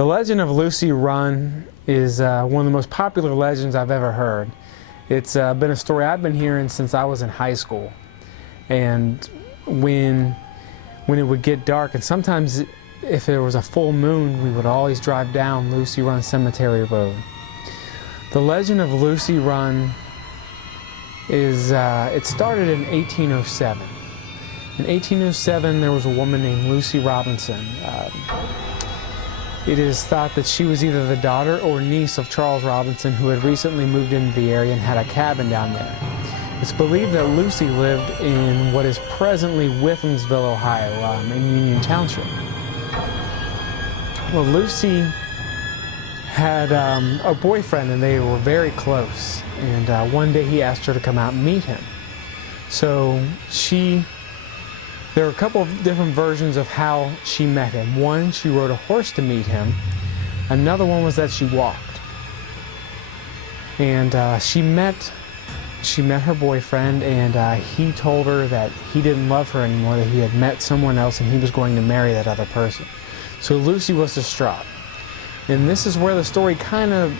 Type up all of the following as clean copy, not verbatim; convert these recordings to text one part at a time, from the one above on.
The legend of Lucy Run is one of the most popular legends I've ever heard. It's been a story I've been hearing since I was in high school. And when it would get dark, and sometimes if there was a full moon, we would always drive down Lucy Run Cemetery Road. The legend of Lucy Run is, it started in 1807. In 1807, there was a woman named Lucy Robinson. It is thought that she was either the daughter or niece of Charles Robinson, who had recently moved into the area and had a cabin down there. It's believed that Lucy lived in what is presently Withamsville, Ohio, in Union Township. Well, Lucy had a boyfriend, and they were very close. And one day he asked her to come out and meet him. So there are a couple of different versions of how she met him. One, she rode a horse to meet him. Another one was that she walked. And she met her boyfriend, and he told her that he didn't love her anymore, that he had met someone else and he was going to marry that other person. So Lucy was distraught. And this is where the story kind of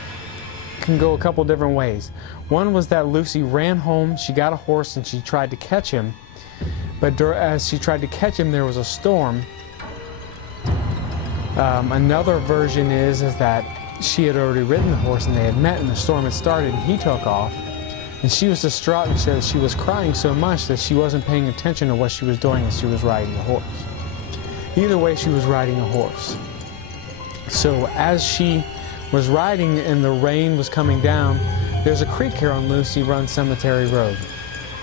can go a couple different ways. One was that Lucy ran home, she got a horse, and she tried to catch him. But as she tried to catch him, there was a storm. Another version is that she had already ridden the horse and they had met and the storm had started and he took off. And she was distraught and said she was crying so much that she wasn't paying attention to what she was doing as she was riding the horse. Either way, she was riding a horse. So as she was riding and the rain was coming down, there's a creek here on Lucy Run Cemetery Road.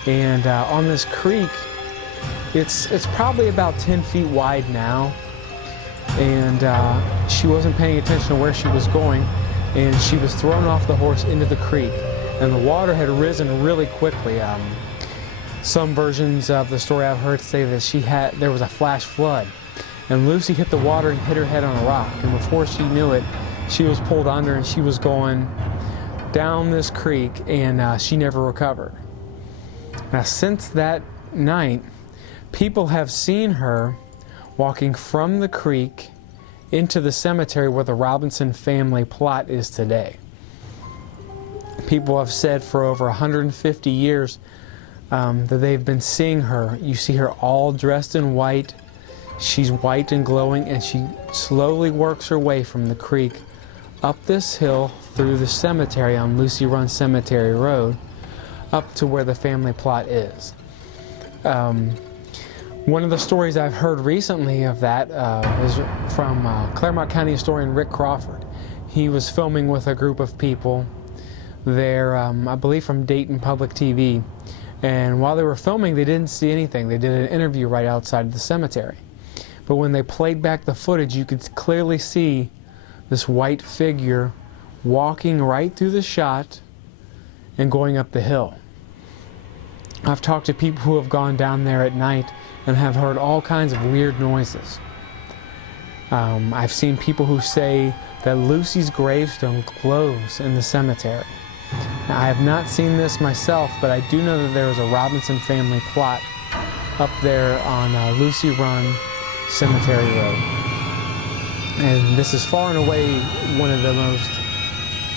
And on this creek, it's probably about 10 feet wide now, and she wasn't paying attention to where she was going, and she was thrown off the horse into the creek, and the water had risen really quickly. Some versions of the story I've heard say that there was a flash flood, and Lucy hit the water and hit her head on a rock, and before she knew it, she was pulled under and she was going down this creek, and she never recovered. Now, since that night, people have seen her walking from the creek into the cemetery where the Robinson family plot is today. People have said for over 150 years that they've been seeing her. You see her all dressed in white. She's white and glowing, and she slowly works her way from the creek up this hill through the cemetery on Lucy Run Cemetery Road up to where the family plot is. One of the stories I've heard recently of that is from Claremont County historian Rick Crawford. He was filming with a group of people there, I believe from Dayton Public TV, and while they were filming they didn't see anything. They did an interview right outside the cemetery. But when they played back the footage, you could clearly see this white figure walking right through the shot and going up the hill. I've talked to people who have gone down there at night and have heard all kinds of weird noises. I've seen people who say that Lucy's gravestone glows in the cemetery. Now, I have not seen this myself, but I do know that there is a Robinson family plot up there on Lucy Run Cemetery Road. And this is far and away one of the most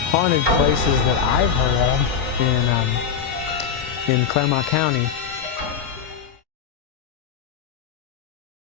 haunted places that I've heard of in Claremont County.